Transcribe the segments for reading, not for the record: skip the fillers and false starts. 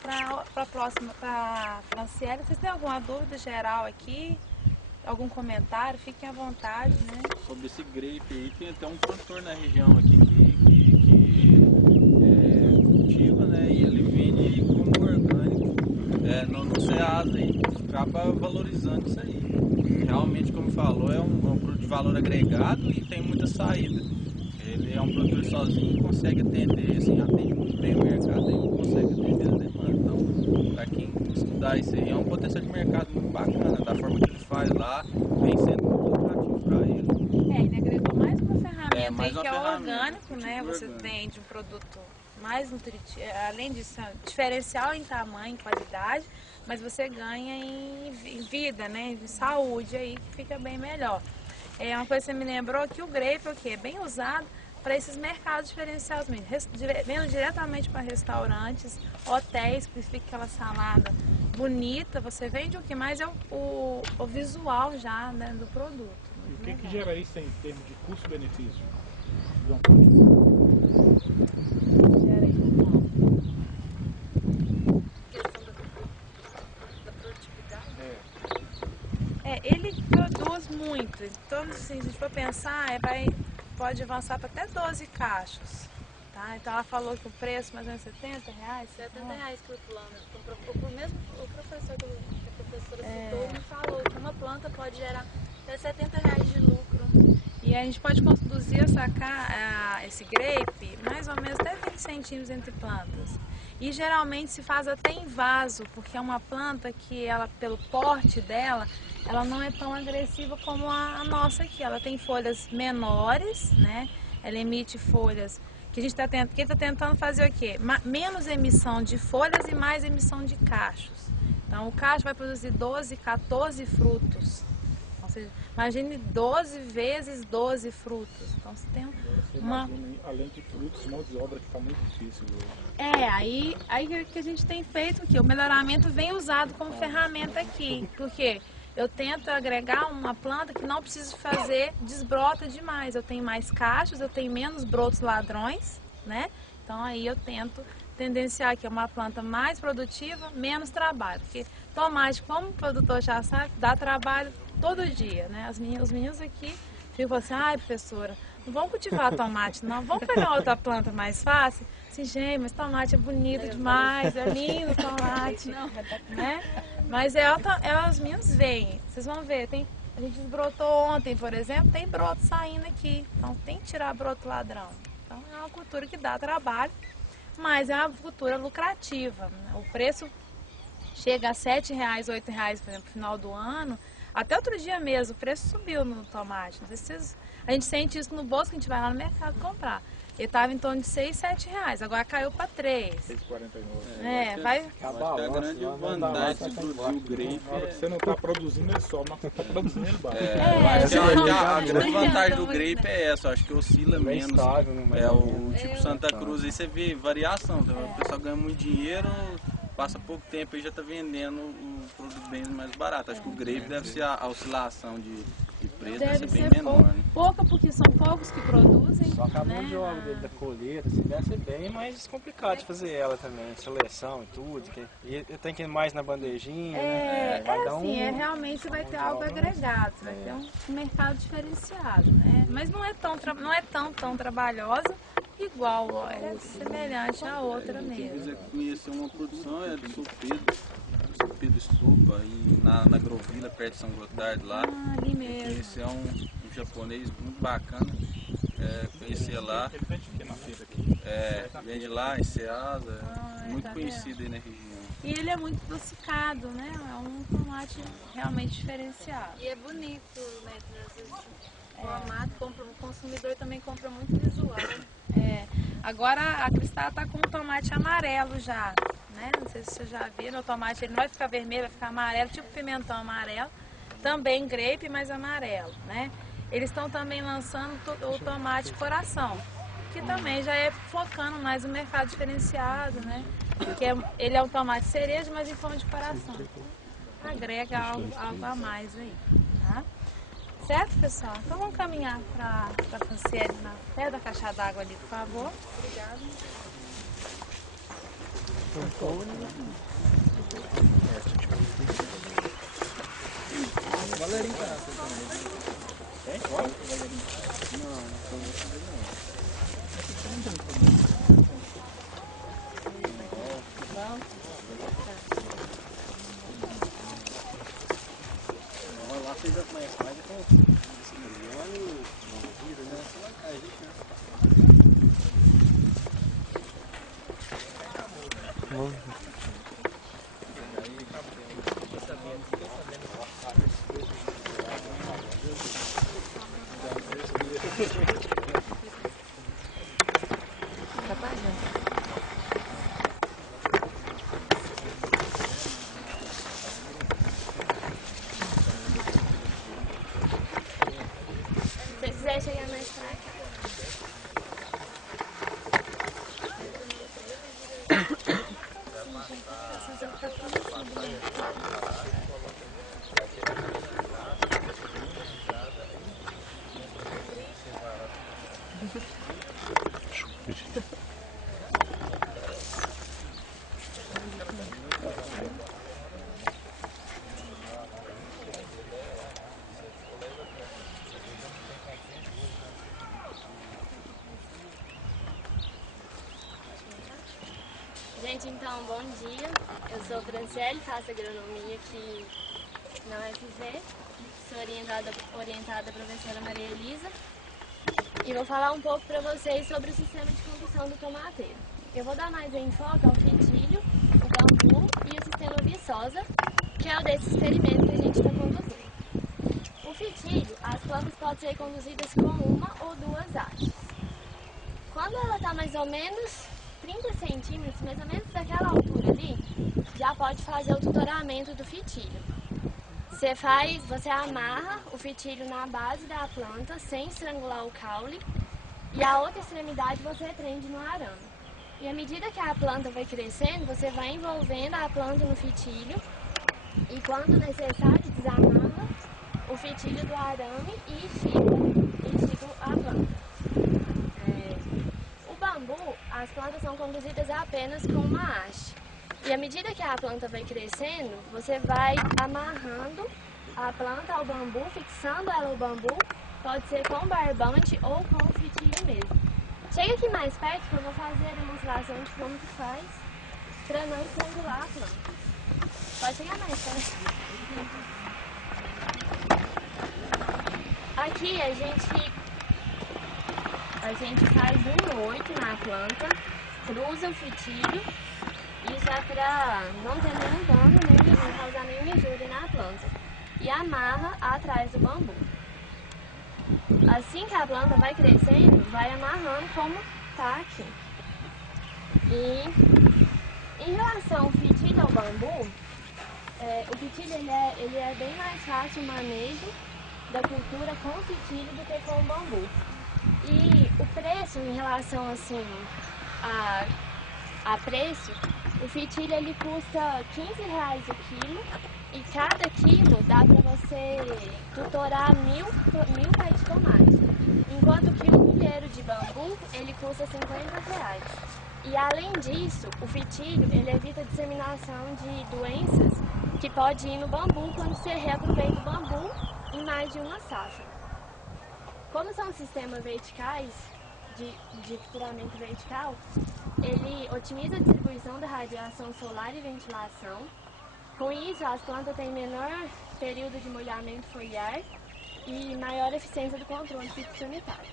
para a próxima, para Franciele, vocês têm alguma dúvida geral aqui? Algum comentário? Fiquem à vontade, né? Sobre esse grape aí, tem até um produtor na região aqui que cultiva, né? E ele vende como orgânico no Ceasa aí. Acaba valorizando isso aí. Realmente, como falou, é um produto de valor agregado e tem muita saída. Ele é um produtor sozinho e consegue atender, assim, atende muito bem o mercado e consegue atender a demanda. Então, para quem estudar isso aí, é um potencial de mercado muito bacana. Da forma que ele faz lá, vem sendo muito lucrativo para ele. Ele agregou mais uma ferramenta mais aí uma que é ferramenta, orgânico, né? Você orgânico. tem de um produto mais nutritivo, além disso, diferencial em tamanho, em qualidade, mas você ganha em vida, né? Em saúde aí, que fica bem melhor. É uma coisa que você me lembrou que o grape é bem usado para esses mercados diferenciados mesmo, vendo diretamente para restaurantes, hotéis, que fica aquela salada bonita, você vende o que mais é o visual já, né, do produto. E o que gera isso em termos de custo-benefício? Gera aí, ele produz muito, então assim, se a gente for pensar, pode avançar para até 12 cachos. Tá? Então ela falou que o preço mais ou menos R$70? R$70 por planta. O professor que a professora citou me falou que uma planta pode gerar até R$70 de lucro. E a gente pode conduzir esse grape mais ou menos até 20 centímetros entre plantas. E geralmente se faz até em vaso, porque é uma planta que ela, pelo porte dela, ela não é tão agressiva como a nossa aqui. Ela tem folhas menores, né? Ela emite folhas que a gente está tentando fazer o quê? Menos emissão de folhas e mais emissão de cachos. Então o cacho vai produzir 12, 14 frutos. Ou seja, imagine 12 vezes 12 frutos. Então você tem além de frutos, mão de obra que está muito difícil. Aí que a gente tem feito aqui. O melhoramento vem usado como ferramenta aqui. Porque eu tento agregar uma planta que não preciso fazer desbrota demais. Eu tenho mais cachos, eu tenho menos brotos ladrões, né? Então aí eu tento tendenciar aqui uma planta mais produtiva, menos trabalho. Porque tomate, como o produtor já sabe, dá trabalho todo dia, né? Os meninos aqui ficam assim, ai professora, não vamos cultivar tomate não, vamos pegar outra planta mais fácil. Assim, gente, mas tomate é bonito demais, é lindo tomate, né? Mas os meninos veem, vocês vão ver, a gente desbrotou ontem, por exemplo, tem broto saindo aqui, então tem que tirar broto ladrão. Então é uma cultura que dá trabalho, mas é uma cultura lucrativa, né? O preço chega a R$7, R$8, por exemplo, no final do ano. Até outro dia mesmo, o preço subiu no tomate. Não sei se vocês... A gente sente isso no bolso que a gente vai lá no mercado comprar. Ele estava em torno de R$6, R$7, agora caiu para R$3. R$6,49. Vai... A grande vantagem de produzir o grape você não está produzindo ele só, mas você está produzindo ele baixo. A grande vantagem do grape é essa, eu acho que oscila menos. O tipo Santa Cruz, aí você vê variação, o pessoal ganha muito dinheiro, passa pouco tempo e já está vendendo o produto bem mais barato. Acho que o grape deve ser a oscilação de preço, deve ser bem menor. Pouca, porque são poucos que produzem. Só que a mão de obra dele da colheita assim, deve ser bem mais complicado de fazer ela também, seleção e tudo. E tem que ir mais na bandejinha, né? Realmente vai ter algo agregado, vai ter um mercado diferenciado, né? Mas não é tão trabalhosa. Igual, é semelhante à outra mesmo. Se quiser conhecer uma produção, é do Sulpedo Estupa, e na Agrovila, perto de São Gotardo lá. Ali mesmo. Esse é um japonês muito bacana, conhecer lá. Ele vende o que na feira aqui? Vende lá em Ceasa, muito conhecido aí na região. E ele é muito adocicado, né? É um tomate realmente diferenciado. E é bonito, né? Às vezes, o consumidor também compra muito visual. Agora a Cristal está com o tomate amarelo já, né? Não sei se vocês já viram, o tomate ele não vai ficar vermelho, vai ficar amarelo, tipo pimentão amarelo. Também grape, mas amarelo, né? Eles estão também lançando o tomate coração, que também já é focando mais no mercado diferenciado, né? Porque ele é um tomate cereja, mas em forma de coração. Agrega algo a mais aí, tá? Certo, pessoal? Então vamos caminhar para a Franciele, perto da caixa d'água ali, por favor. Obrigada. Valerinho tá também. Tem? Pode? Não, lá vocês já conhecem mais é com esse milhão e vida, né? A gente, né? Se você quiser chegar mais pra cá. Gente, então, bom dia. Eu sou Franciele, faço agronomia aqui na UFV. Sou orientada a professora Maria Elisa. E vou falar um pouco para vocês sobre o sistema de condução do tomateiro. Eu vou dar mais enfoque ao fitilho, o bambu e o sistema viçosa, que é o desse experimento que a gente está conduzindo. O fitilho, as plantas podem ser conduzidas com uma ou duas hastes. Quando ela está mais ou menos 30 centímetros, mais ou menos daquela altura ali, já pode fazer o tutoramento do fitilho. Você amarra o fitilho na base da planta, sem estrangular o caule, e a outra extremidade você prende no arame. E à medida que a planta vai crescendo, você vai envolvendo a planta no fitilho, e quando necessário, desamarra o fitilho do arame e estica a planta. O bambu, as plantas são conduzidas apenas com uma haste. E à medida que a planta vai crescendo, você vai amarrando a planta ao bambu, fixando ela ao bambu, pode ser com barbante ou com o fitilho mesmo. Chega aqui mais perto que eu vou fazer a demonstração de como que faz para não estrangular a planta. Pode chegar mais perto. Aqui a gente faz um 8 na planta, cruza o fitilho. Isso é para não ter nenhum dano, nem não causar nenhuma injúria na planta. E amarra atrás do bambu. Assim que a planta vai crescendo, vai amarrando como está aqui. E em relação ao fitilho ao bambu, o fitilho ele é bem mais fácil o manejo da cultura com o fitilho do que com o bambu. E o preço em relação assim a preço, o fitilho ele custa R$15 o quilo e cada quilo dá para você tutorar 1.000 pés de tomate. Enquanto que um milheiro de bambu ele custa R$50. E além disso, o fitilho ele evita a disseminação de doenças que pode ir no bambu quando você reaproveita o bambu em mais de uma safra. Como são sistemas verticais, de futuramento vertical, ele otimiza a distribuição da radiação solar e ventilação. Com isso, as plantas têm menor período de molhamento foliar e maior eficiência do controle fitossanitário.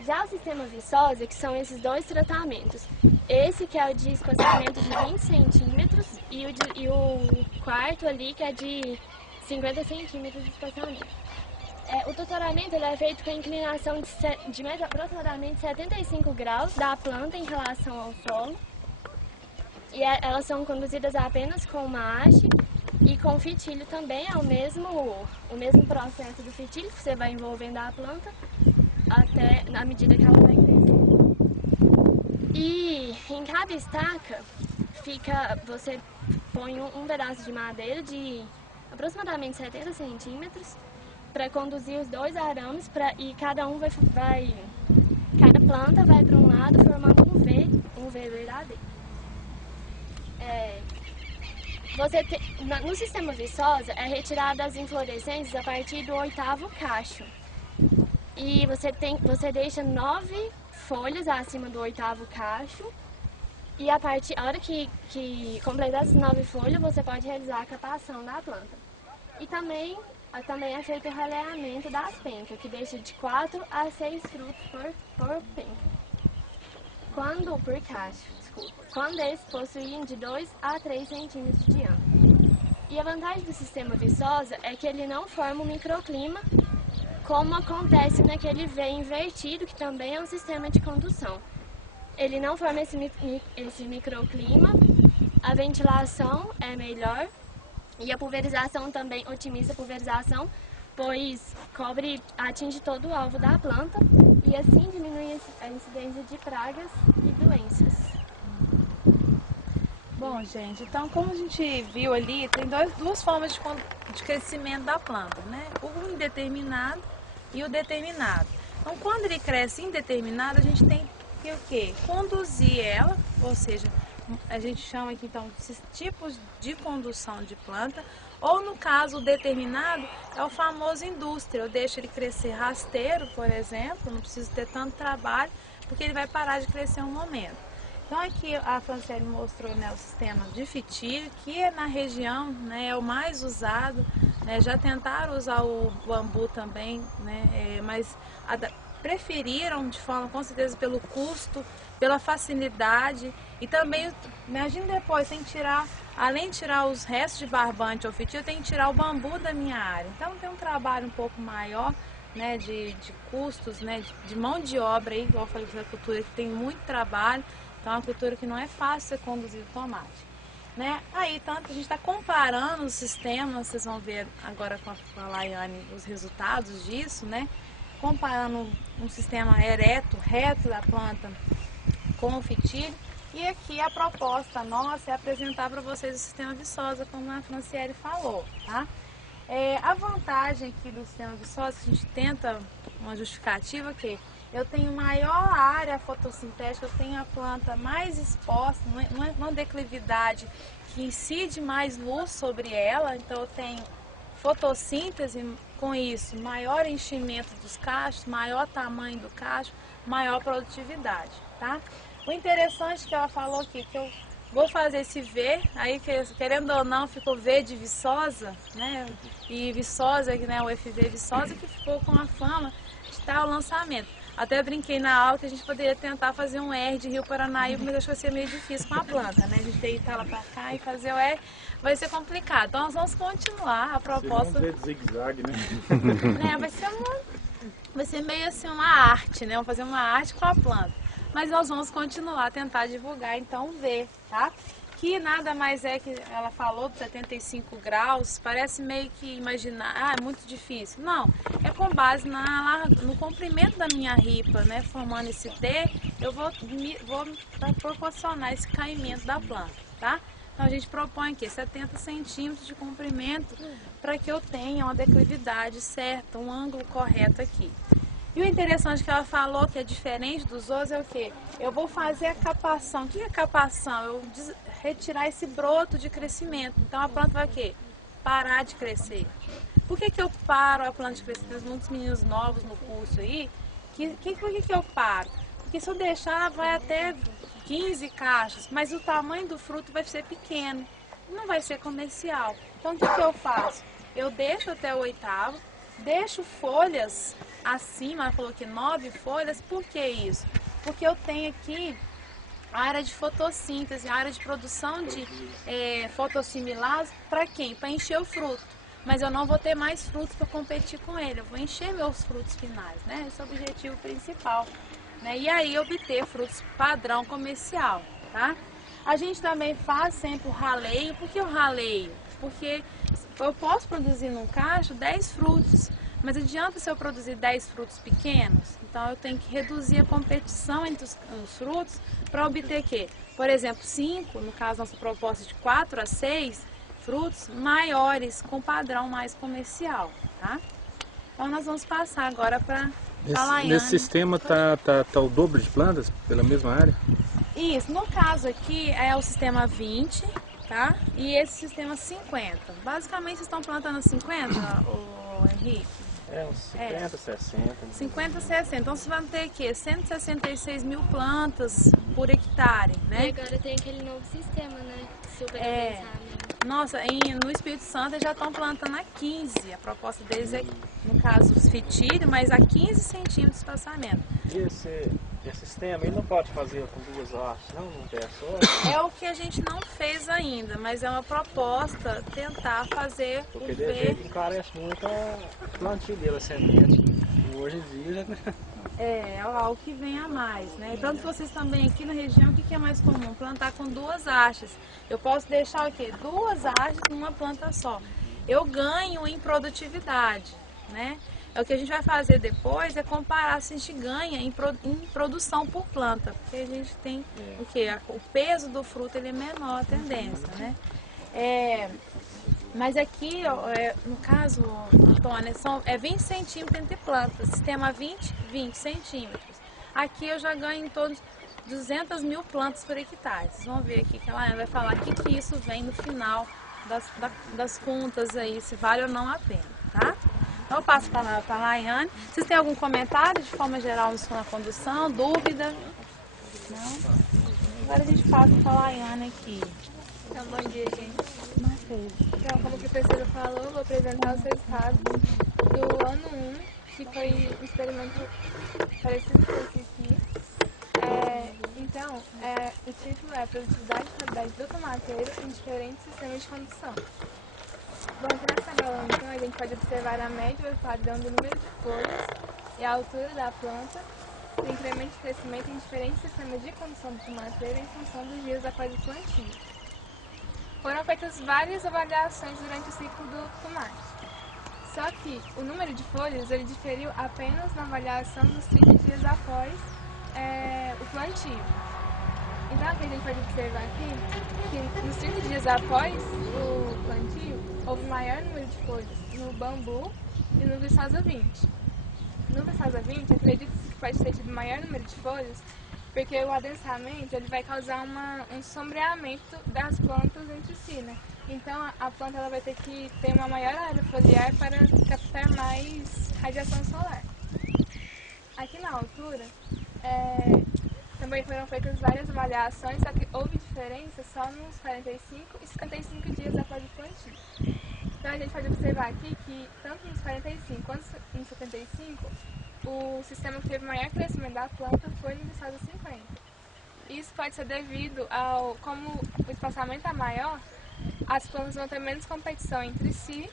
Já o sistema viçosa, que são esses dois tratamentos, esse que é o de espaçamento de 20 centímetros e o quarto ali que é de 50 centímetros de espaçamento. O tutoramento ele é feito com a inclinação de aproximadamente 75 graus da planta em relação ao solo. E elas são conduzidas apenas com uma haste e com fitilho também. É o mesmo processo do fitilho, que você vai envolvendo a planta até na medida que ela vai crescendo. E em cada estaca você põe um pedaço de madeira de aproximadamente 70 centímetros para conduzir os dois arames e cada planta vai para um lado formando um V verdadeiro. No sistema viçosa é retirada as inflorescências a partir do 8º cacho. E você deixa 9 folhas acima do 8º cacho. E a hora que completar as 9 folhas, você pode realizar a capação da planta. E também é feito o raleamento das pencas, que deixa de 4 a 6 frutos por penca. Por cacho, desculpa. Quando eles possuem de 2 a 3 centímetros de diâmetro. E a vantagem do sistema viçosa é que ele não forma um microclima, como acontece naquele V invertido, que também é um sistema de condução. Ele não forma esse microclima, a ventilação é melhor e a pulverização também otimiza a pulverização, pois atinge todo o alvo da planta e assim diminui a incidência de pragas e doenças. Bom, gente, então como a gente viu ali, tem duas formas de crescimento da planta, né? O indeterminado e o determinado. Então, quando ele cresce indeterminado, a gente tem que o quê? Conduzir ela, ou seja, a gente chama aqui então esses tipos de condução de planta, ou no caso o determinado é o famoso indústria. Eu deixo ele crescer rasteiro, por exemplo, não preciso ter tanto trabalho, porque ele vai parar de crescer um momento. Então aqui a Franciele mostrou, né, o sistema de fitilho, que na região, né, é o mais usado, né, já tentaram usar o bambu também, né, mas preferiram de forma, com certeza, pelo custo, pela facilidade e também, imagina depois, tem que tirar, além de tirar os restos de barbante ou fitilho, tem que tirar o bambu da minha área. Então tem um trabalho um pouco maior, né, de custos, né, de mão de obra, aí, igual eu falei da cultura, que tem muito trabalho, então é uma cultura que não é fácil ser conduzir o tomate. Né? Aí, tanto a gente está comparando os sistemas, vocês vão ver agora com a Laiane os resultados disso, né? Comparando um sistema ereto, reto da planta com o fitilho. E aqui a proposta nossa é apresentar para vocês o sistema viçosa, como a Franciele falou, tá? A vantagem aqui do sistema viçosa, que a gente tenta uma justificativa, que eu tenho maior área fotossintética, eu tenho a planta mais exposta, uma declividade que incide mais luz sobre ela, então eu tenho fotossíntese, com isso, maior enchimento dos cachos, maior tamanho do cacho, maior produtividade, tá? O interessante que ela falou aqui, que eu vou fazer esse V, aí querendo ou não ficou V de viçosa, né? E viçosa, né, o FV viçosa, que ficou com a fama de estar o lançamento. Até brinquei na aula que a gente poderia tentar fazer um R de Rio Paranaíba, mas acho que vai ser meio difícil com a planta, né? A gente tem que ir lá pra cá e fazer o R, vai ser complicado. Então nós vamos continuar a proposta. Vamos ver zigue-zague, né? Vai ser meio assim uma arte, né? Vamos fazer uma arte com a planta. Mas nós vamos continuar a tentar divulgar, então, V, tá? Que nada mais é que ela falou de 75 graus, parece meio que imaginar, é muito difícil. Não, é com base no comprimento da minha ripa, né? Formando esse D, eu vou proporcionar esse caimento da planta, tá? Então a gente propõe aqui 70 centímetros de comprimento para que eu tenha uma declividade certa, um ângulo correto aqui. E o interessante que ela falou, que é diferente dos outros, é o quê? Eu vou fazer a capação. O que é capação? Eu retirar esse broto de crescimento. Então a planta vai o quê? Parar de crescer. Por que eu paro a planta de crescer? Tem muitos meninos novos no curso aí. Por que eu paro? Porque se eu deixar, vai até 15 caixas, mas o tamanho do fruto vai ser pequeno. Não vai ser comercial. Então o que eu faço? Eu deixo até o 8º, deixo folhas acima, ela falou que 9 folhas. Por que isso? Porque eu tenho aqui a área de fotossíntese, a área de produção de fotossimilase, para quem? Para encher o fruto. Mas eu não vou ter mais frutos para competir com ele, eu vou encher meus frutos finais, né? Esse é o objetivo principal, né? E aí obter frutos padrão comercial, tá? A gente também faz sempre o raleio. Por que o raleio? Porque eu posso produzir num cacho 10 frutos, mas adianta se eu produzir 10 frutos pequenos? Então eu tenho que reduzir a competição entre os frutos para obter que, por exemplo, 5, no caso nossa proposta de 4 a 6 frutos maiores, com padrão mais comercial, tá? Então nós vamos passar agora para a Laiane. Nesse sistema tá o dobro de plantas pela mesma área? Isso, no caso aqui é o sistema 20, tá? E esse sistema 50. Basicamente, vocês estão plantando 50, ô Henrique? Uns 50, 60. 50, 60. Então, você vai ter aqui 166 mil plantas por hectare, né? E agora tem aquele novo sistema, né? Super avançado. Nossa, no Espírito Santo eles já estão plantando a 15. A proposta deles é, no caso, os fitilhos, mas a 15 centímetros de espaçamento. E esse sistema ele não pode fazer com 2 hastes, não? Num pé só? É o que a gente não fez ainda, mas é uma proposta tentar fazer Porque o de jeito encarece muito a plantio dele, a semente. E hoje em dia, né? É algo que vem a mais, né? E tanto vocês também aqui na região, o que é mais comum? Plantar com 2 hastes. Eu posso deixar o quê? 2 hastes numa planta só. Eu ganho em produtividade, né? É o que a gente vai fazer depois, é comparar se a gente ganha em produção por planta. Porque a gente tem o quê? O peso do fruto ele é menor, a tendência, né? Mas aqui, ó, no caso, Antônia, é 20 centímetros entre plantas. Sistema 20 centímetros. Aqui eu já ganho em torno de 200 mil plantas por hectare. Vocês vão ver aqui que a Laiane vai falar o que isso vem no final das contas aí, se vale ou não a pena, tá? Então eu passo para a Laiane. Vocês têm algum comentário de forma geral na condução? Dúvida? Não? Agora a gente passa para a Laiane aqui. Então, bom dia, gente. Marcelo. Então, como a professora falou, vou apresentar os resultados do ano 1, que foi um experimento parecido com esse aqui. Então, o título é Produtividade e Qualidade do Tomateiro em Diferentes Sistemas de Condução. Bom, aqui nessa tabela, então, a gente pode observar a média ou o padrão do número de folhas e a altura da planta, o incremento de crescimento em diferentes sistemas de condução do tomateiro em função dos dias após o plantio. Foram feitas várias avaliações durante o ciclo do tomate. Só que o número de folhas ele diferiu apenas na avaliação dos 30 dias após o plantio. Então, aqui a gente pode observar aqui que nos 30 dias após o plantio, houve maior número de folhas no bambu e no Viçosa 20. No Viçosa 20, acredita-se que pode ter tido maior número de folhas porque o adensamento ele vai causar um sombreamento das plantas entre si, né? Então a planta ela vai ter que ter uma maior área foliar para captar mais radiação solar. Aqui na altura, também foram feitas várias avaliações, só que houve diferença só nos 45 e 55 dias após o plantio. Então a gente pode observar aqui que tanto nos 45 quanto nos 75, o sistema que teve maior crescimento da planta foi no Viçosa 50. Isso pode ser devido ao, como o espaçamento é maior, as plantas vão ter menos competição entre si,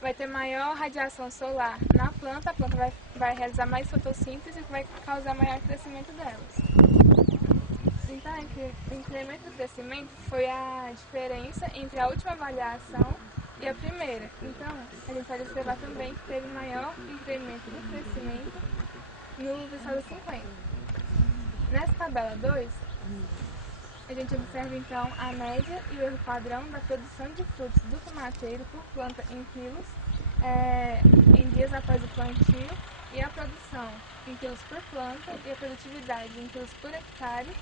vai ter maior radiação solar na planta, a planta vai realizar mais fotossíntese, que vai causar maior crescimento delas. Então, o incremento do crescimento foi a diferença entre a última avaliação e a primeira. Então, a gente pode observar também que teve maior incremento do crescimento no Viçosa 50. Nessa tabela 2, a gente observa então a média e o erro padrão da produção de frutos do tomateiro por planta em quilos em dias após o plantio e a produção em quilos por planta e a produtividade em quilos por hectare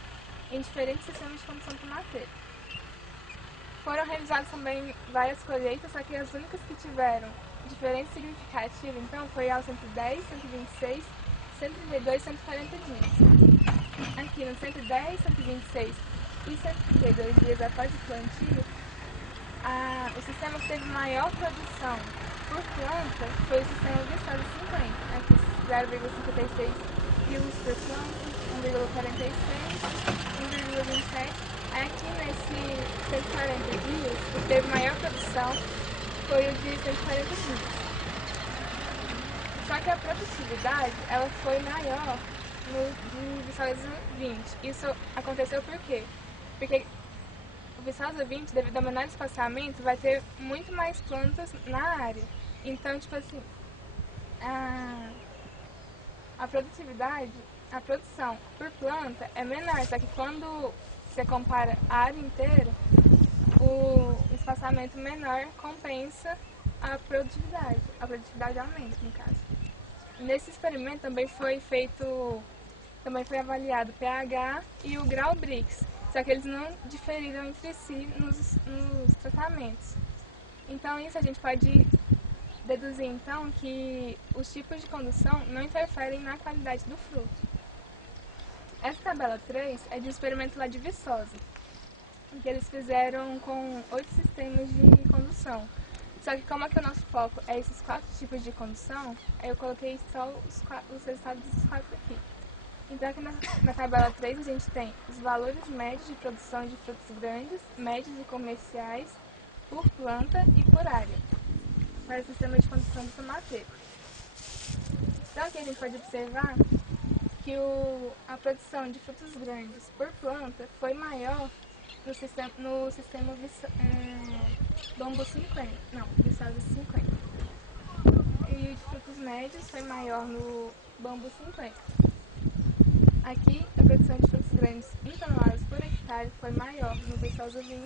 em diferentes sistemas de condução do tomateiro. Foram realizadas também várias colheitas, só que as únicas que tiveram diferença significativa, então, foi aos 110, 126, 132 e 140 dias. Aqui no 110, 126 e 132 dias após o plantio, o sistema que teve maior produção por planta foi o sistema Viçosa 50, aqui 0,56 kg por planta, 1,46, 1,27. Aqui nesses 140 dias, o que teve maior produção foi o de 140 dias. Só que a produtividade ela foi maior no de Viçosa 20. Isso aconteceu por quê? Porque o Viçosa 20, devido ao menor espaçamento, vai ter muito mais plantas na área. Então, tipo assim, a produtividade, a produção por planta é menor, só que quando você compara a área inteira, o espaçamento menor compensa a produtividade aumenta, no caso. Nesse experimento também foi avaliado o pH e o grau Brix, só que eles não diferiram entre si nos tratamentos. Então isso a gente pode deduzir então que os tipos de condução não interferem na qualidade do fruto. Essa tabela 3 é de um experimento lá de Viçosa, que eles fizeram com 8 sistemas de condução. Só que como é que o nosso foco é esses 4 tipos de condução, aí eu coloquei só os resultados dos 4 aqui. Então aqui na tabela 3 a gente tem os valores médios de produção de frutos grandes, médios e comerciais, por planta e por área, para o sistema de condução do tomateiro. Então aqui a gente pode observar que a produção de frutos grandes por planta foi maior no sistema Bambu 50, não, Viçosa 50. E o de frutos médios foi maior no Bambu 50. Aqui, a produção de frutos grandes em toneladas por hectare foi maior no Viçosa 20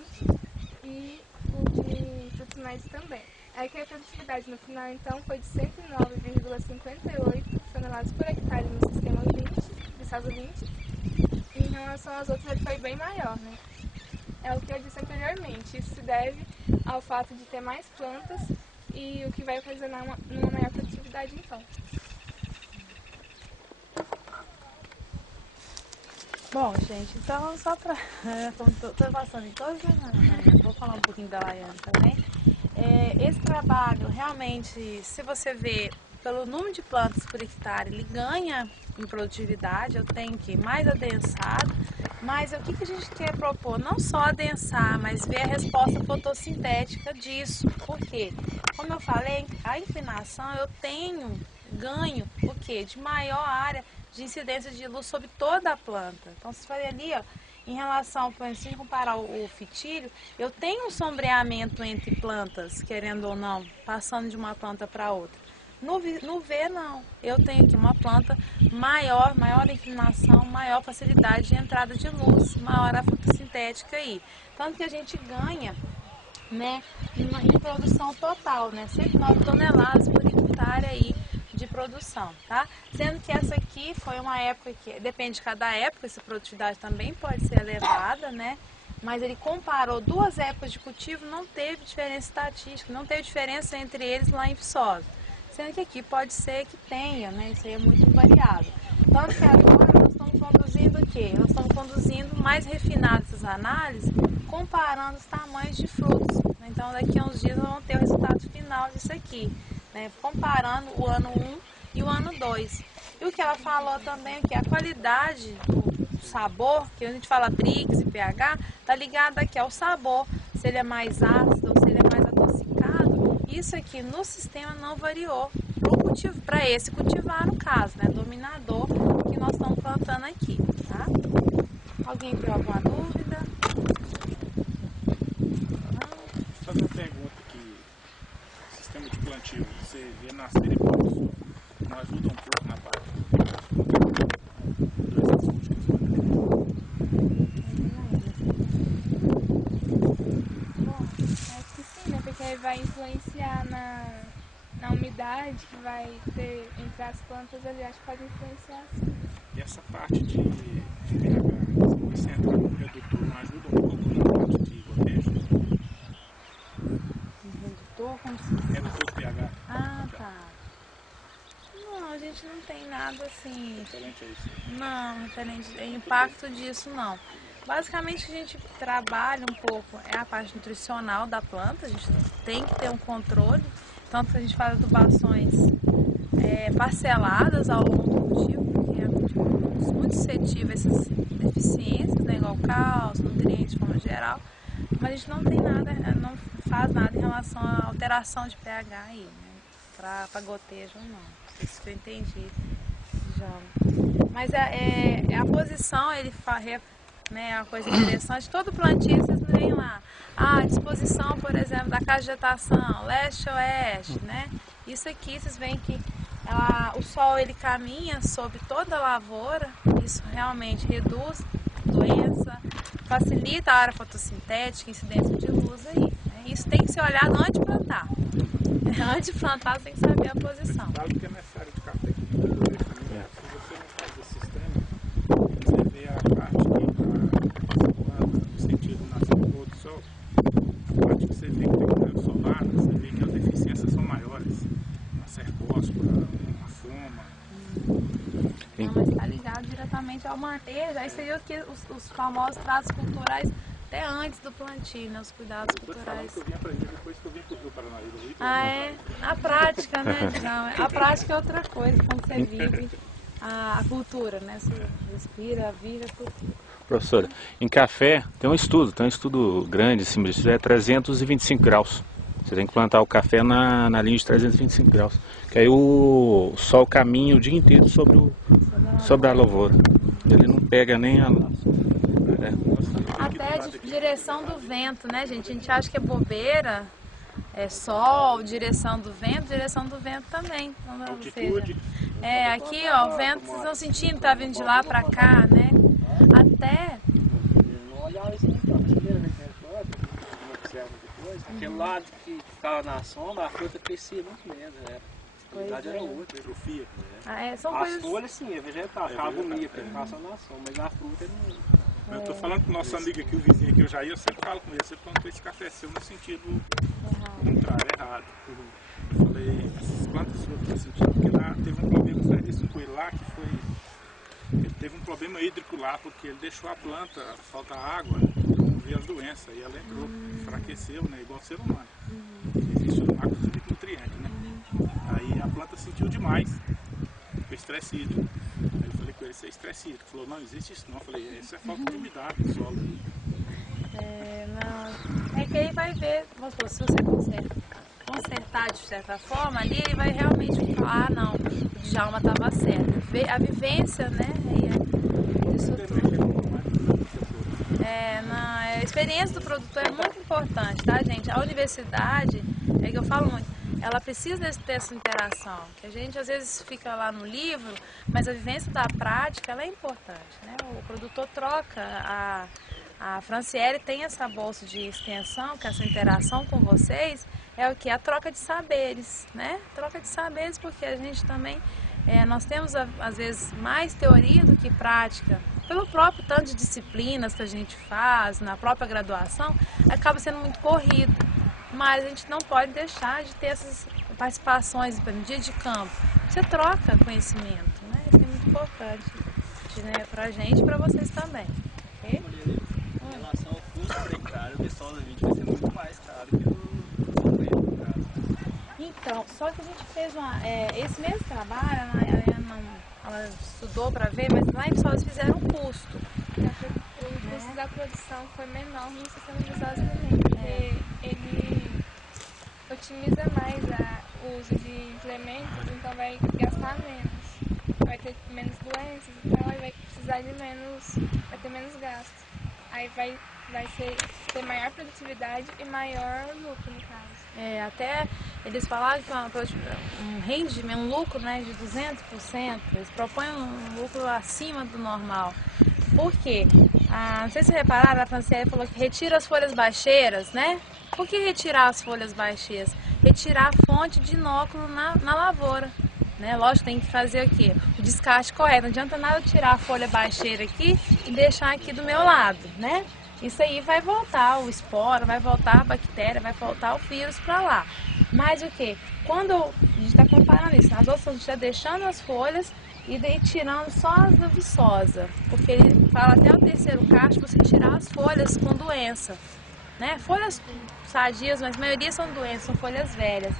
e o de frutos médios também. Aqui a produtividade no final, então, foi de 109,58 toneladas por hectare no sistema 20, Viçosa 20, e em relação às outras ele foi bem maior, né? É o que eu disse anteriormente, isso se deve ao fato de ter mais plantas e o que vai ocasionar uma maior produtividade, então. Bom, gente, então só para... Estou passando em todos, vou falar um pouquinho da Laiane também. Esse trabalho, realmente, se você vê pelo número de plantas por hectare, ele ganha em produtividade. Eu tenho que ir mais adensado, mas o que a gente quer propor? Não só adensar, mas ver a resposta fotossintética disso. Por quê? Como eu falei, a inclinação eu tenho ganho o quê? De maior área de incidência de luz sobre toda a planta. Então, se for ali, ó, em relação, por exemplo, se comparar o fitilho, eu tenho um sombreamento entre plantas, querendo ou não, passando de uma planta para outra. No V, não. Eu tenho aqui uma planta maior inclinação, maior facilidade de entrada de luz, maior a fotossintética aí. Tanto que a gente ganha, né, em produção total, né, 109 toneladas por hectare aí de produção, tá? Sendo que essa aqui foi uma época que, depende de cada época, essa produtividade também pode ser elevada, né? Mas ele comparou 2 épocas de cultivo, não teve diferença estatística, não teve diferença entre eles lá em Viçosa. Sendo que aqui pode ser que tenha, né? Isso aí é muito variável. Tanto que agora nós estamos conduzindo o quê? Nós estamos conduzindo mais refinadas essas análises, comparando os tamanhos de frutos. Então daqui a uns dias nós vamos ter o resultado final disso aqui, né? Comparando o ano 1 e o ano 2. E o que ela falou também é que a qualidade do sabor, que a gente fala Brix e pH, está ligado aqui ao sabor, se ele é mais ácido ou se ele é mais adocicado. Isso aqui no sistema não variou para esse cultivar, no caso, né? Dominador que nós estamos plantando aqui, tá? Alguém tem alguma dúvida? Só uma pergunta aqui. O sistema de plantio, você vê nascer e produção, não ajuda um pouco na parte dos assuntos que você Bom, acho que sim, né? Porque aí vai influenciar na umidade que vai ter entre as plantas ali, acho que pode influenciar sim. E essa parte de pH, você entra no redutor, não ajuda um pouco na parte de gotejo? Redutor, como se... Redutor pH. Ah, tá. Não, a gente não tem nada assim... Referente a isso? Não, referente a impacto disso não. Basicamente a gente trabalha um pouco, é a parte nutricional da planta, a gente tem que ter um controle, tanto que a gente faz adubações parceladas ao longo do cultivo, porque é um cultivo muito suscetível a essas deficiências, né, igual cálcio, nutrientes de forma geral, mas a gente não tem nada, não faz nada em relação à alteração de pH aí, né, para gotejo ou não. Não sei se eu entendi, já. Mas a posição, ele né, uma coisa interessante, todo plantio vocês veem lá, a disposição, por exemplo, da casa de vegetação, leste-oeste, né? Isso aqui vocês veem que o sol ele caminha sobre toda a lavoura, isso realmente reduz doença, facilita a área fotossintética, incidência de luz aí, né? Isso tem que ser olhado antes de plantar. Antes de plantar você tem que saber a posição. Claro que é necessário de café aqui. Se você não faz esse sistema, você vê a parte que está você vê que tem painel solar, você vê que as eficiências são maiores. A cercóspora, a foma. Não, mas tá ligado diretamente ao manejo. Aí seria o que os famosos tratos culturais até antes do plantio, né? Os cuidados Eu tô te falando culturais. que eu vim aprender depois que eu vim pro Rio Paranaíba. Ah, é? A prática, né? Não, a prática é outra coisa, quando você vive a cultura, né? Você respira, vive a cultura. Professora, em café tem um estudo grande, assim, é 325 graus. Você tem que plantar o café na linha de 325 graus. Que aí o sol caminha o dia inteiro sobre a lavoura. Ele não pega nem a... Até de direção do vento, né, gente? A gente acha que é bobeira, é sol, direção do vento também. Ou seja, aqui, ó, o vento, vocês estão sentindo, tá vindo de lá pra cá, né? Até... Não olhava isso não, primeira vez que eu observo depois, aquele lado que ficava na sombra, a fruta crescia muito menos, né? A verdade era outra, atrofia. São As coisas... folhas sim, é vegetal, ficava bonita, porque ficava só na sombra, mas a fruta não... Eu tô falando com o nosso amigo aqui, o vizinho aqui, o Jair, eu sempre falo com ele, você plantou esse café seu no sentido contrário, errado. Eu falei, essas plantas suas estão sentindo, porque lá teve um problema, um coelho lá que foi... Ele teve um problema hídrico lá, porque ele deixou a planta, falta água, não veio as doenças, e ela entrou, enfraqueceu, né, igual o ser humano. Existe um macro de nutriente, né? Aí a planta sentiu demais, foi estresse hídrico. Aí eu falei com ele, isso é estresse hídrico. Ele falou, não, existe isso não. Eu falei, isso é falta de umidade do solo. Não. É que aí vai ver, vamos supor, se você consertar de certa forma, ali ele vai realmente falar, não, o Djalma estava certo. A vivência, né, isso tudo. A experiência do produtor é muito importante, tá, gente? A universidade, é que eu falo muito, ela precisa ter essa interação, que a gente às vezes fica lá no livro, mas a vivência da prática, ela é importante, né? O produtor troca, a Franciele tem essa bolsa de extensão, que essa interação com vocês é o que? A troca de saberes, né? Troca de saberes, porque a gente também, nós temos às vezes mais teoria do que prática, pelo próprio tanto de disciplinas que a gente faz, na própria graduação, acaba sendo muito corrido. Mas a gente não pode deixar de ter essas participações no dia de campo. Você troca conhecimento, né? Isso é muito importante, né? Pra gente e pra vocês também. Okay? Em relação ao custo precário, o pessoal da gente vai ser muito mais caro que o sorvete, no caso. Então, só que a gente fez esse mesmo trabalho, ela estudou para ver, mas lá em Solos fizeram um custo. O custo da produção foi menor no sistema de Solos também, porque ele otimiza mais o uso de implementos, então vai gastar menos, vai ter menos doenças, então aí vai precisar de menos, vai ter menos gasto. Aí vai ter maior produtividade e maior lucro, no caso. Até eles falaram que um rendimento, um lucro, né, de 200%, eles propõem um lucro acima do normal. Por quê? Não sei se repararam, a Franciele falou que retira as folhas baixeiras, né? Por que retirar as folhas baixeiras? Retirar a fonte de inóculo na lavoura. Né? Lógico, tem que fazer o quê? O descarte correto. Não adianta nada eu tirar a folha baixeira aqui e deixar aqui do meu lado, né? Isso aí vai voltar o esporo, vai voltar a bactéria, vai voltar o vírus para lá. Mas o que? Quando a gente está comparando isso, nas outras a gente está deixando as folhas e daí tirando só as da viçosa. Porque ele fala até o terceiro cacho você tirar as folhas com doença. Né? Folhas sadias, mas a maioria são doenças, são folhas velhas.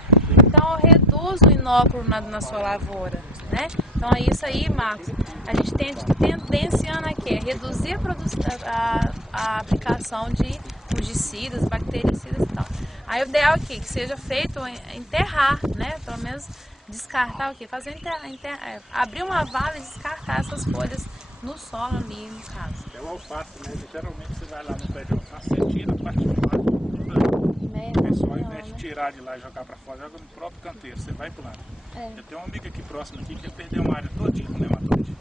Então reduz o inóculo na sua lavoura. Né? Então é isso aí, Marcos. A gente tendenciando aqui, reduzir a aplicação de fungicidas, bactericidas e tal. Aí o ideal aqui, que seja feito enterrar, né? Pelo menos descartar o quê? Fazer abrir uma vala e descartar essas folhas no solo ali, no caso. É o alface, né? Geralmente você vai lá no pé de alface, você tira a parte de baixo. O pessoal, ao invés de tirar de lá e jogar pra fora, joga no próprio canteiro, você vai planta. Eu tenho um amigo aqui próximo aqui que ele perdeu uma área todinha com nematóide.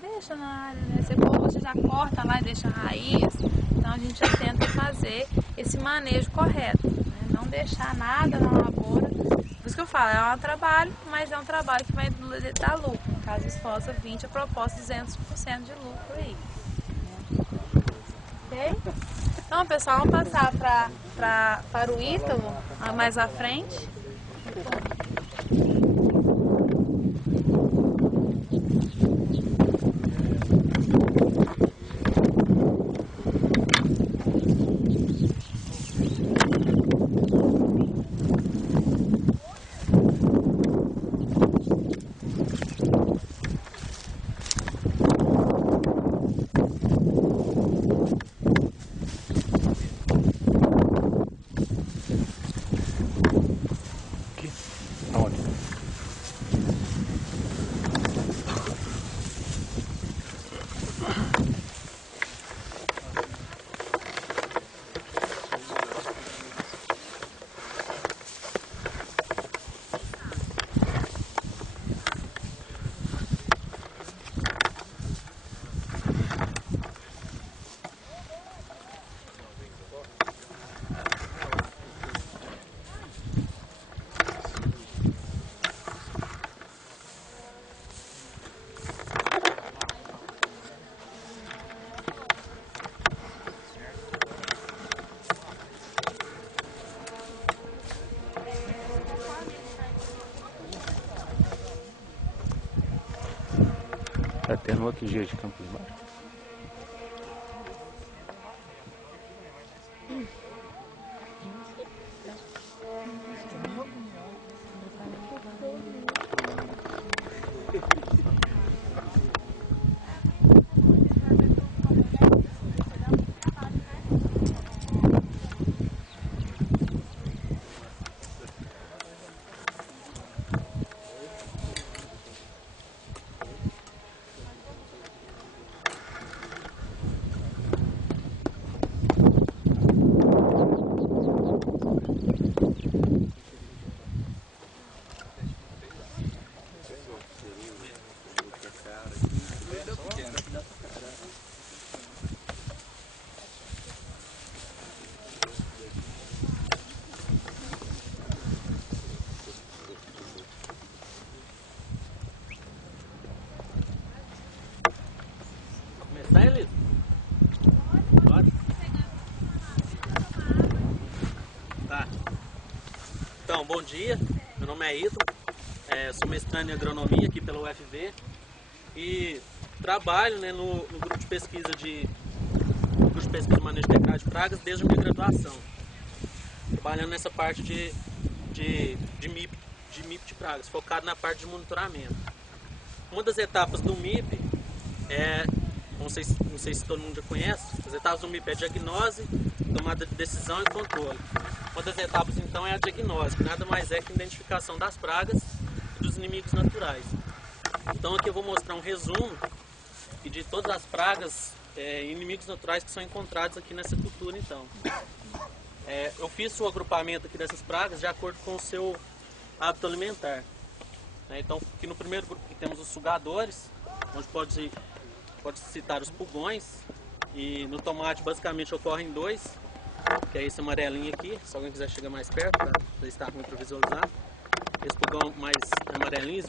Deixa na área, né? Você já corta lá e deixa a raiz. Então a gente já tenta fazer esse manejo correto, né? Não deixar nada na lavoura. Por isso que eu falo, é um trabalho, mas é um trabalho que vai dar lucro. No caso, esforça 20, a proposta 200% de lucro aí. Né? Ok? Então, pessoal, vamos passar para o Ítalo, mais à frente. Tá tendo outro dia de campo embaixo. Tá. Então, bom dia. Meu nome é Ítalo. Sou mestrando em agronomia aqui pela UFV e trabalho, né, no grupo de pesquisa de manejo integrado de pragas desde a minha graduação, trabalhando nessa parte de MIP de pragas, focado na parte de monitoramento. Uma das etapas do MIP não sei se todo mundo já conhece, as etapas do MIP é diagnose, tomada de decisão e controle. Uma das etapas então é a diagnose, que nada mais é que a identificação das pragas e dos inimigos naturais. Então aqui eu vou mostrar um resumo de todas as pragas e inimigos naturais que são encontrados aqui nessa cultura então. Eu fiz o agrupamento aqui dessas pragas de acordo com o seu hábito alimentar. Então aqui no primeiro grupo aqui temos os sugadores, onde pode citar os pulgões, e no tomate basicamente ocorrem dois, que é esse amarelinho aqui, se alguém quiser chegar mais perto para estar ruim para visualizar. Esse pulgão mais amarelinho,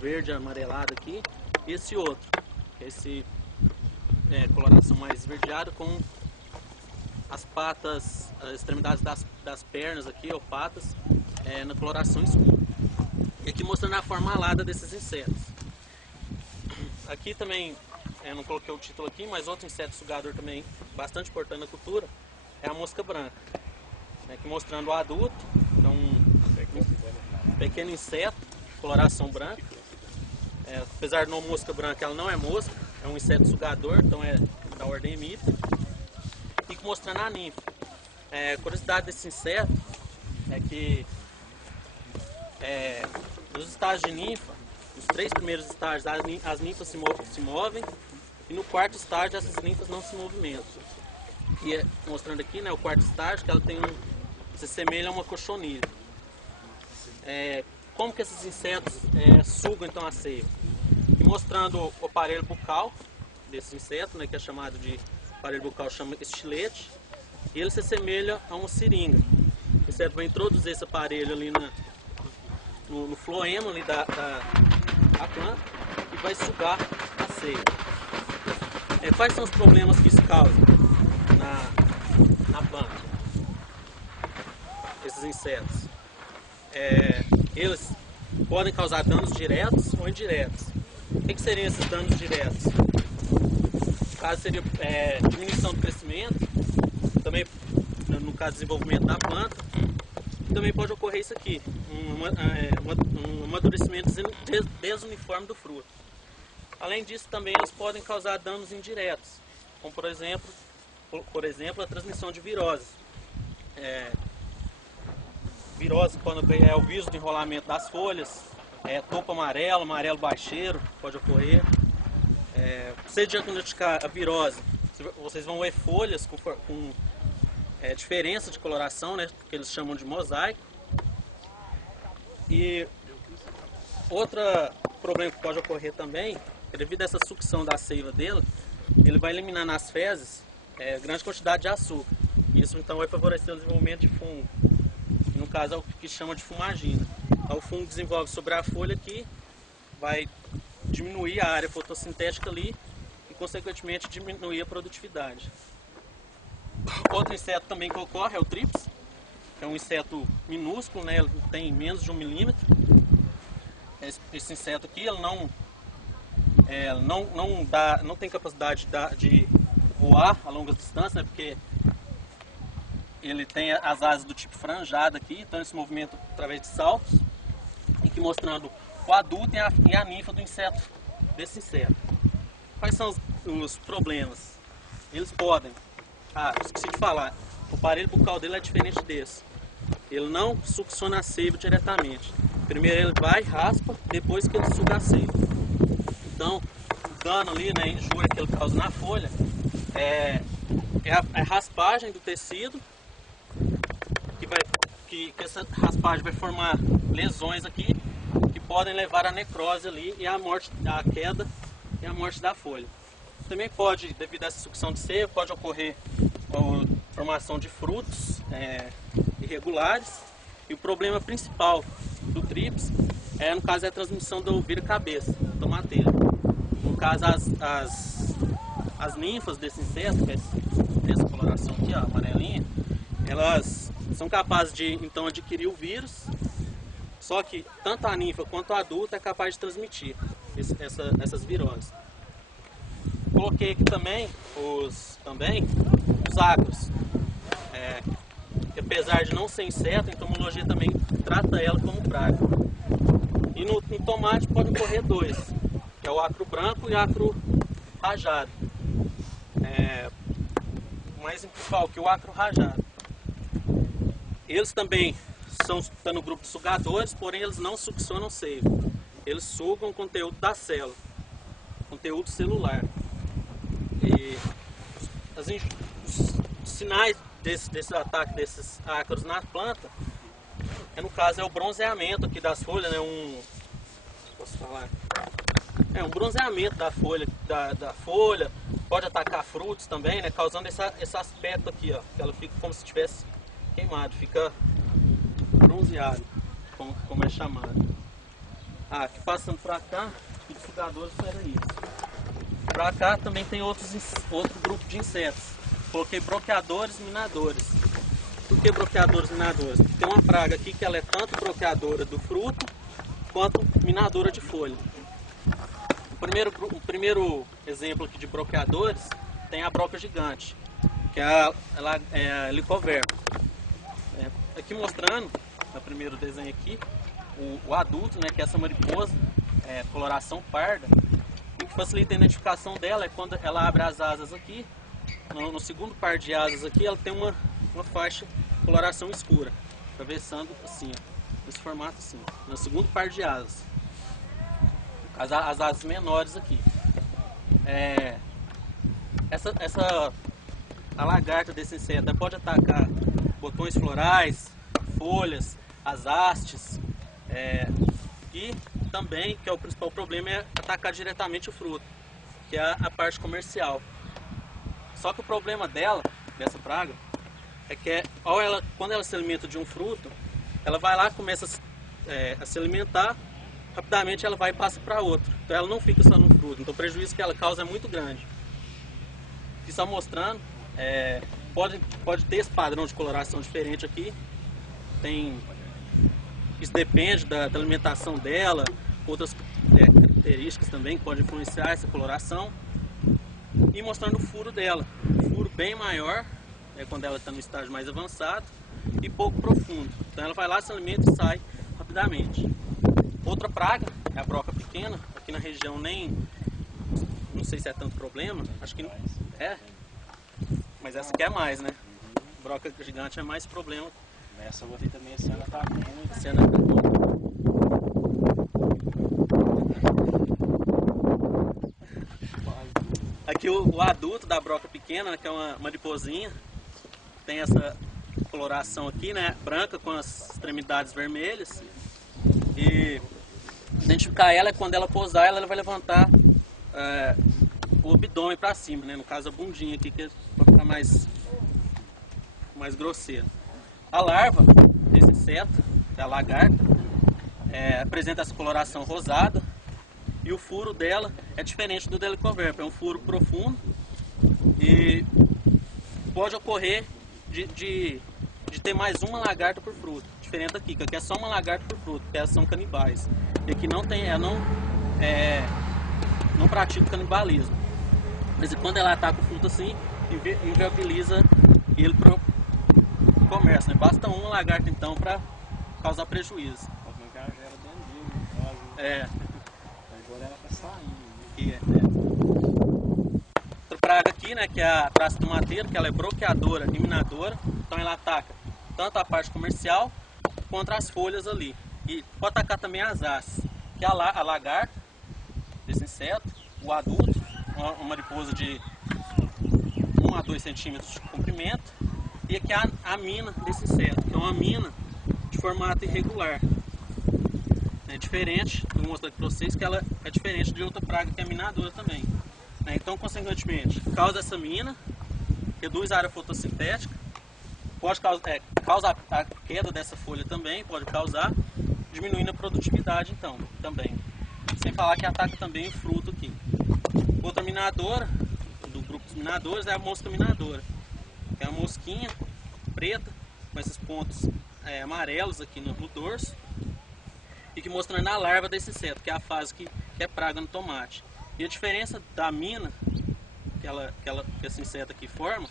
verde amarelado aqui, e esse outro, que é esse coloração mais esverdeada com as patas, as extremidades das pernas aqui, ou patas, na coloração escura. E aqui mostrando a forma alada desses insetos. Aqui também, não coloquei o título aqui, mas outro inseto sugador também bastante importante na cultura é a mosca branca. Aqui mostrando o adulto, então um pequeno inseto, coloração branca. Apesar de não mosca branca, ela não é mosca, é um inseto sugador, então é da ordem Hemiptera. E mostrando a ninfa. A curiosidade desse inseto é que nos estágios de ninfa, nos 3 primeiros estágios, as ninfas se movem, e no 4º estágio essas ninfas não se movimentam. E mostrando aqui, o 4º estágio, que ela se assemelha a uma cochonilha. Como que esses insetos sugam então a seiva? E mostrando o aparelho bucal desse inseto, que é chamado de aparelho bucal, chama estilete, e ele se assemelha a uma seringa. O inseto vai introduzir esse aparelho ali no floema ali da planta e vai sugar a seiva. Quais são os problemas que isso causa na planta. Esses insetos. Eles podem causar danos diretos ou indiretos. O que seriam esses danos diretos? No caso seria diminuição do crescimento, também no caso desenvolvimento da planta. Também pode ocorrer isso aqui, um amadurecimento desuniforme do fruto. Além disso, também eles podem causar danos indiretos, como por exemplo a transmissão de viroses. Virose quando é o vírus do enrolamento das folhas, topo amarelo baixeiro, pode ocorrer. Para você diagnosticar a virose, vocês vão ver folhas com diferença de coloração, né, que eles chamam de mosaico. E outro problema que pode ocorrer também, devido a essa sucção da seiva dele, ele vai eliminar nas fezes grande quantidade de açúcar. Isso então vai favorecer o desenvolvimento de fungo. E, no caso é o que chama de fumagina. Então, o fungo desenvolve sobre a folha aqui, vai diminuir a área fotossintética ali e consequentemente diminuir a produtividade. Outro inseto também que ocorre é o trips, que é um inseto minúsculo, né? Ele tem menos de 1 milímetro. Esse inseto aqui ele não tem capacidade de voar a longas distâncias, né? Porque ele tem as asas do tipo franjado aqui, então esse movimento através de saltos, aqui mostrando o adulto e a ninfa desse inseto. Quais são os problemas? Eles podem... esqueci de falar, o aparelho bucal dele é diferente desse. Ele não succiona a seiva diretamente. Primeiro ele vai e raspa, depois que ele suga a seiva. Então, o dano ali, né, a injúria que ele causa na folha, é a raspagem do tecido, que essa raspagem vai formar lesões aqui, que podem levar à necrose ali e à morte, à queda e à morte da folha. Também pode, devido a essa sucção de seiva, pode ocorrer a formação de frutos irregulares. E o problema principal do trips no caso, é a transmissão do vira-cabeça, tomateira. No caso, as ninfas desse inseto, que é essa coloração aqui, ó, amarelinha, elas são capazes de, então, adquirir o vírus, só que tanto a ninfa quanto o adulto é capaz de transmitir essas viroses. Coloquei aqui também os ácaros. Que apesar de não ser inseto, a entomologia também trata ela como praga. E no tomate pode ocorrer dois, que é o acro branco e o acro rajado. Mais principal que o acro rajado. Eles também estão no grupo de sugadores, porém eles não succionam seiva. Eles sugam o conteúdo da célula, conteúdo celular. E os sinais desse ataque desses ácaros na planta, no caso é o bronzeamento aqui das folhas, né? Um bronzeamento da folha, da folha, pode atacar frutos também, né? Causando esse aspecto aqui, ó, que ela fica como se tivesse queimado, fica bronzeado, como é chamado. Aqui passando para cá, os sugadores era isso. Para cá também tem outro grupo de insetos. Coloquei broqueadores e minadores. Por que broqueadores e minadores? Porque tem uma praga aqui que ela é tanto broqueadora do fruto quanto minadora de folha. O primeiro exemplo aqui de broqueadores tem a broca gigante, que é a Helicoverpa. Aqui mostrando, no primeiro desenho aqui, o adulto, né, que é essa mariposa, coloração parda. O que facilita a identificação dela é quando ela abre as asas aqui. No segundo par de asas aqui, ela tem uma faixa de coloração escura, atravessando assim, nesse formato assim, no segundo par de asas. As asas menores aqui. A lagarta desse inseto pode atacar botões florais, folhas, as hastes, e também, que é o principal problema, é atacar diretamente o fruto, que é a parte comercial. Só que o problema dessa praga, é que quando ela se alimenta de um fruto, ela vai lá, começa a se alimentar, rapidamente ela vai e passa para outro. Então ela não fica só no fruto, então o prejuízo que ela causa é muito grande. Aqui só mostrando pode ter esse padrão de coloração diferente aqui. Isso depende da alimentação dela, outras características também que podem influenciar essa coloração. E mostrando o furo dela, um furo bem maior, quando ela está no estágio mais avançado, e pouco profundo. Então ela vai lá, se alimenta e sai rapidamente. Outra praga é a broca pequena. Aqui na região não sei se é tanto problema, acho que não é, mas essa aqui é mais, né? Broca gigante é mais problema. Nessa eu botei também, esse ano tá muito. Esse ano tá muito. Aqui o adulto da broca pequena, né, que é uma mariposinha, tem essa coloração aqui, né, branca com as extremidades vermelhas. E identificar ela é quando ela pousar, ela vai levantar o abdômen para cima, né, no caso a bundinha aqui, que é para ficar mais grosseira. A larva desse inseto, que é a lagarta, apresenta essa coloração rosada. E o furo dela é diferente do Delicoverpa, é um furo profundo e pode ocorrer de ter mais uma lagarta por fruto. Diferente daqui, que aqui é só uma lagarta por fruto, porque elas são canibais. E aqui não pratica o canibalismo. Mas quando ela ataca o fruto assim, inviabiliza ele para o comércio, né? Basta uma lagarta então para causar prejuízo. Outra praga aqui, né, que é a traça do mateiro, que ela é bloqueadora e minadora. Então ela ataca tanto a parte comercial quanto as folhas ali. E pode atacar também as hastes, que é a lagarta desse inseto, o adulto, uma mariposa de 1 a 2 centímetros de comprimento. E aqui a mina desse inseto, que é uma mina de formato irregular. É diferente, vou mostrar aqui para vocês que ela é diferente de outra praga que é a minadora também. Então, consequentemente, causa essa mina, reduz a área fotossintética, pode causar a queda dessa folha também, pode causar, diminuindo a produtividade então, também. Sem falar que ataca também o fruto aqui. Outra minadora, do grupo dos minadores, é a mosca minadora. É uma mosquinha preta, com esses pontos amarelos aqui no dorso. E que mostrando a larva desse inseto, que é a fase que é praga no tomate. E a diferença da mina que esse inseto aqui forma,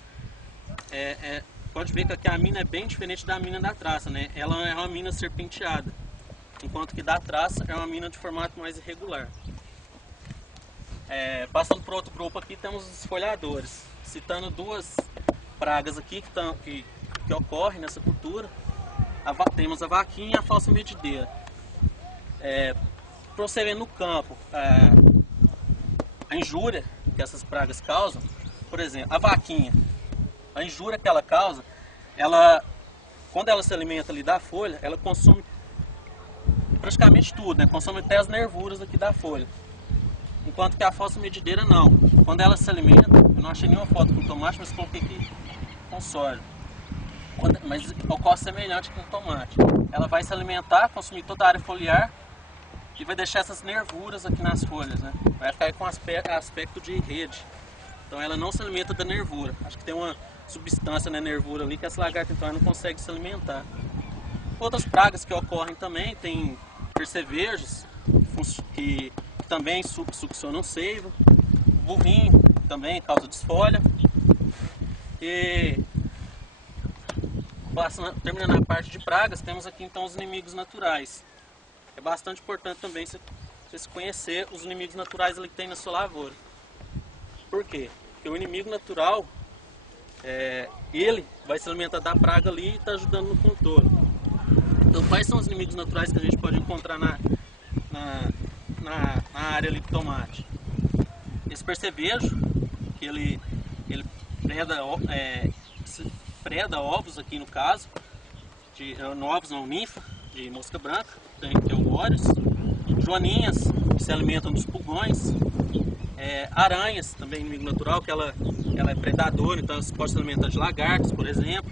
pode ver que aqui a mina é bem diferente da mina da traça, né? Ela é uma mina serpenteada, enquanto que da traça é uma mina de formato mais irregular. Passando para outro grupo aqui, temos os esfolhadores, citando duas pragas aqui que ocorrem nessa cultura. Temos a vaquinha e a falsa medideira. Para você ver no campo a injúria que essas pragas causam, por exemplo, a vaquinha, a injúria que ela causa, quando ela se alimenta ali da folha, ela consome praticamente tudo, né? Consome até as nervuras aqui da folha. Enquanto que a falsa medideira não. Quando ela se alimenta, eu não achei nenhuma foto com tomate, mas coloquei aqui com soja. Mas ocorre semelhante com o tomate. Ela vai se alimentar, consumir toda a área foliar e vai deixar essas nervuras aqui nas folhas, né? Vai ficar com aspecto de rede. Então ela não se alimenta da nervura. Acho que tem uma substância na nervura ali que essa lagarta então não consegue se alimentar. Outras pragas que ocorrem também, tem percevejos que também succionam seiva, burrinho também causa desfolha. E terminando a parte de pragas, temos aqui então os inimigos naturais. É bastante importante também você conhecer os inimigos naturais ali que tem na sua lavoura. Por quê? Porque o inimigo natural, ele vai se alimentar da praga ali e está ajudando no controle. Então quais são os inimigos naturais que a gente pode encontrar na área ali do tomate? Esse percevejo, que ele preda ovos aqui no caso, ovos não, ninfa, de mosca branca, que é o Órios, joaninhas, que se alimentam dos pulgões, aranhas, também inimigo natural, que ela é predadora, então ela pode se alimentar de lagartos, por exemplo,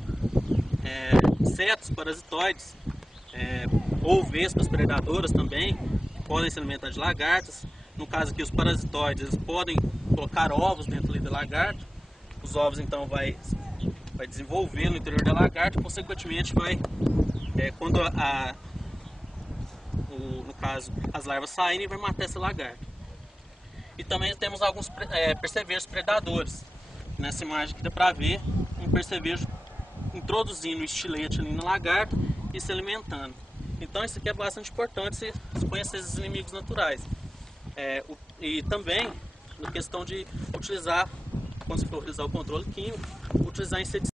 insetos parasitoides, ou vespas predadoras também, que podem se alimentar de lagartas. No caso aqui, os parasitoides, eles podem colocar ovos dentro ali da lagarta. Os ovos então vai vai desenvolver no interior da lagarta e, consequentemente, vai, quando no caso, as larvas saírem, vai matar essa lagarta. E também temos alguns percevejos predadores. Nessa imagem aqui dá para ver um percevejo introduzindo o estilete ali na lagarta e se alimentando. Então isso aqui é bastante importante, se conhecer esses inimigos naturais. E também na questão de utilizar, quando se for utilizar o controle químico, utilizar inseticidas.